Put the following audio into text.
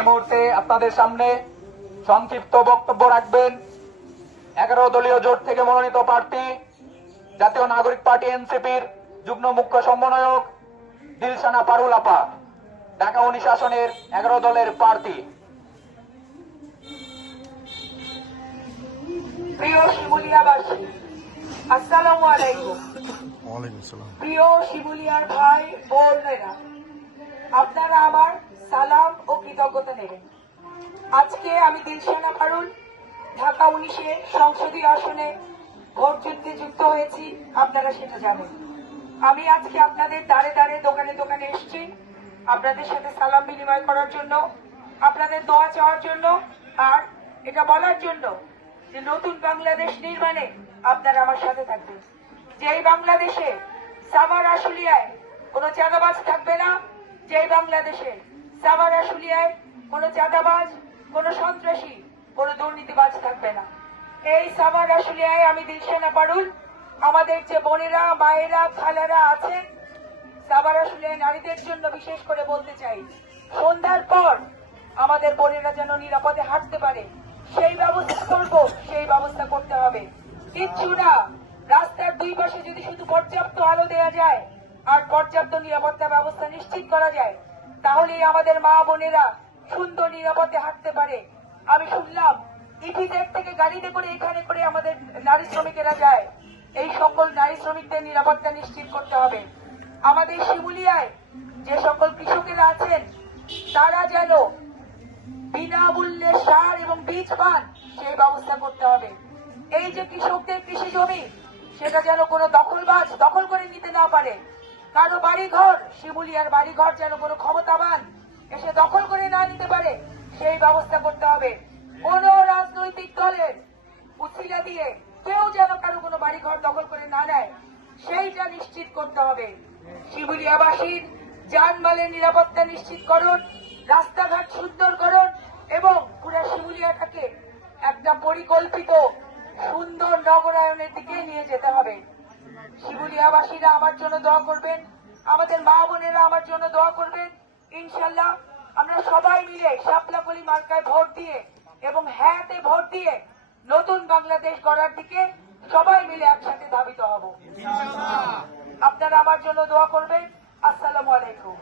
এই মুহূর্তে আপনাদের সামনে সংক্ষিপ্ত বক্তব্য রাখবেন। এগারো দলীয় জোট থেকে মনোনীত প্রার্থী জাতীয় নাগরিক পার্টি এনসিপির যুগ্ম মুখ্য সমন্বয়ক দিলশানা পারুল আপা ঢাকা উনিশ আসনের এগারো দলের প্রার্থী। প্রিয় শিমুলিয়াবাসী আসসালামু আলাইকুম। প্রিয় শিমুলিয়ার ভাই বোনেরা আপনারা আমার সালাম ও কৃতজ্ঞতা নেবেন। আজকে আমি দিলশানা পারুল, ঢাকা উনিশে সংসদীয় আসনে ভোট যুদ্ধে যুক্ত হয়েছি, আপনারা সেটা জানেন। আমি আজকে আপনাদের দাঁড়ে দাঁড়ে দোকানে দোকানে এসেছি, আপনাদের সাথে সালাম বিনিময় করার জন্য, আপনাদের দোয়া চাওয়ার জন্য, আর এটা বলার জন্য যে নতুন বাংলাদেশ নির্মাণে আপনারা আমার সাথে থাকবেন। যেই বাংলাদেশে সাভার আশুলিয়ায় কোনো চাঁদাবাজ থাকবে না, যেই বাংলাদেশে সাভার আশুলিয়ায় কোনো চাঁদাবাজ, কোনো সন্ত্রাসী, কোনো দুর্নীতিবাজ থাকবে না। এই সাভার আশুলিয়ায় আমি দিলশানা পারুল। আমাদের যে বোনেরা, মায়েরা, খালারা আছেন সাভার আশুলিয়ায় নারীদের জন্য বিশেষ করে বলতে চাই, সন্ধ্যার পর আমাদের বোনেরা যেন নিরাপদে হাঁটতে পারে, সেই ব্যবস্থা করব, সেই ব্যবস্থা করতে হবে। কিচ্ছু না, রাস্তার দুই পাশে যদি শুধু পর্যাপ্ত আলো দেওয়া যায়, আর পর্যাপ্ত নিরাপত্তা ব্যবস্থা নিশ্চিত করা যায় তাহলেই আমাদের মা বোনেরা সুন্দর নিরাপদে হাঁটতে পারে। আমি শুনলাম, ইপিজেড থেকে গাড়িতে করে এখানে করে আমাদের নারী শ্রমিকেরা যায়। এই সকল নারী শ্রমিকদের নিরাপত্তা নিশ্চিত করতে হবে। আমাদের শিমুলিয়ায় যে সকল কৃষকেরা আছেন, তারা যেন বিনামূল্যে সার এবং বীজ পান, সেই ব্যবস্থা করতে হবে। এই যে কৃষকদের কৃষি জমি, সেটা যেন কোনো দখলবাজ দখল করে নিতে না পারে। কারও বাড়িঘর, শিমুলিয়ার বাড়িঘর যেন কোনো ক্ষমতাবান এসে দখল করে না নিতে পারে সেই ব্যবস্থা করতে হবে। কোন রাজনৈতিক দলের উচিলা দিয়ে কেউ যেন কারও কোনো বাড়িঘর দখল করে না নেয়, সেইটা নিশ্চিত করতে হবে। শিবুলিয়াবাসীর যানবাহনের নিরাপত্তা নিশ্চিত করুন, রাস্তাঘাট সুন্দর করুন এবং পুরা শিবুলিয়াটাকে একটা পরিকল্পিত সুন্দর নগরায়নের দিকে নিয়ে যেতে হবে। শিবুলিয়াবাসীরা আমার জন্য দোয়া করবেন, আমাদের মা বোনেরা আমার জন্য দোয়া করবেন, ইনশাল্লাহ আমরা সবাই মিলে শাপলাপলি মার্কায় ভোট দিয়ে এবং হ্যাঁতে ভোট দিয়ে নতুন বাংলাদেশ গড়ার দিকে সবাই মিলে একসাথে ধাবিত হব। আপনারা আমার জন্য দোয়া করবেন। আসসালামু আলাইকুম।